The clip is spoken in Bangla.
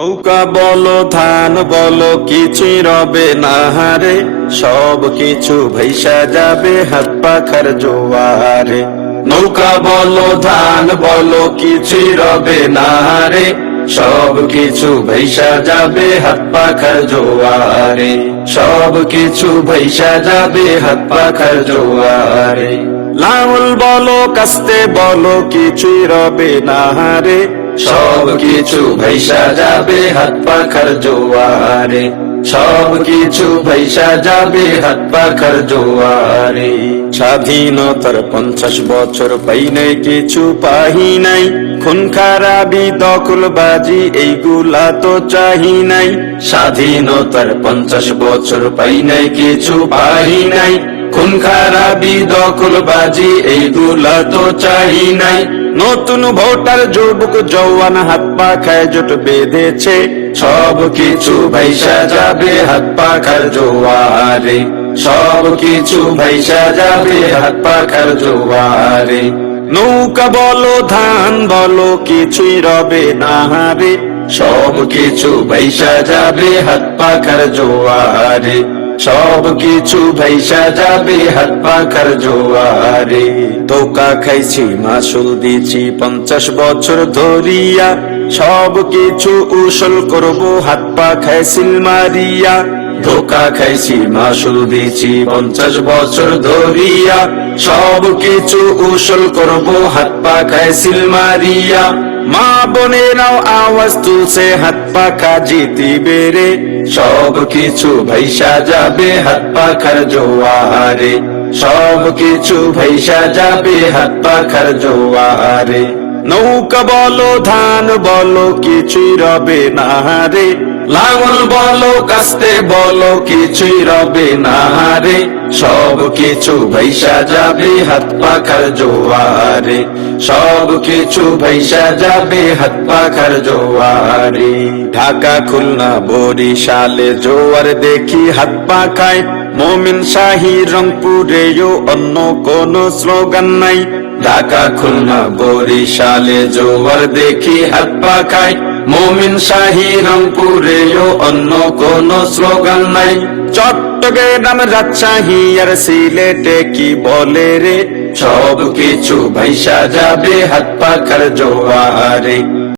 নৌকা বল ধান বল কিছু রবে না হারে সব কিছু ভেসা যাবে হাত পাখার জোয়ারে নৌকা বল ধান বল কিছু রবে না হারে সব কিছু ভেসা যাবে হাত পাখার জোয়ারে সব কিছু ভেসা যাবে হাত পাখার জোয়ারে লাউল বলো কাস্তে বলো কিছু রবে না রে সব কিছু ভাইসা যাবে হাত পাখার জোয়ারে সব কিছু ভাইসা যাবে হাত পাখার জোয়ারে স্বাধীনতার পঞ্চাশ বছর পাইনে কিছু পাহি নাই খুন খারাপি দখল বাজি এইগুলা তো চাহি নাই স্বাধীনতার পঞ্চাশ বছর পাইনে কিছু পাহি নাই মন খারাপি দখল বাজি এই দুলা তো চাই নাই নতুন ভোটার যুবক জওয়ান হাত পা খায় জোট বেঁধেছে সব কিছু ভাইসা যাবে হাত পা খার জোয়ারে সব কিছু ভাইসা যাবে হাত পা খার জোয়ারে নৌকা বলো ধান বলো কিছুই রবে না রে সব কিছু ভাইসা যাবে হাত পা খার জোয়ারে সব কিছু ভাইসা যাবে হাত পা কর জোয়ারে ধোকা খাইছি মাসুল দিছি পঞ্চাশ বছর ধরিয়া সব কিছু উসল করব হাত পা খাইছি মারিয়া ধোকা খাইছি মাসুল দিছি পঞ্চাশ বছর ধরিয়া সব কিছু উসল করব হাত পা খাইছি মারিয়া মা বোনেরাও আওয়াজ তুলছে হাত পা কাজিতি বেড়ে সব কিছু ভাইসা যাবে হাত পাখার জোয়ারে সব কিছু ভাইসা যাবে হাত পাখার জোয়ারে নৌকা বলো ধান বলো কিছুই রবে না রে লাঙ্গল বলো কাস্তে বলো কিছুই রবে না হারে সব কিছু ভাইসা যাবে হাত পাখার জোয়ারে সব কিছু ভাইসা যাবে হাত পাখার জোয়ারে ঢাকা খুলনা বরিশালে জোয়ার দেখি হাত পাখায় মোমিন শাহী রংপুরে অন্য কোন স্লোগান নাই ঢাকা খুলনা বরিশালে জোয়ার দেখি হাত পাখায় মোমিন শাহি রংপুরে অন্য কোন স্লোগান নাই চট্টগ্রাম রাজশাহী আর সিলেটে কি বলে রে সব কিছু ভাইসা যাবে হাত পাখার জোয়ারে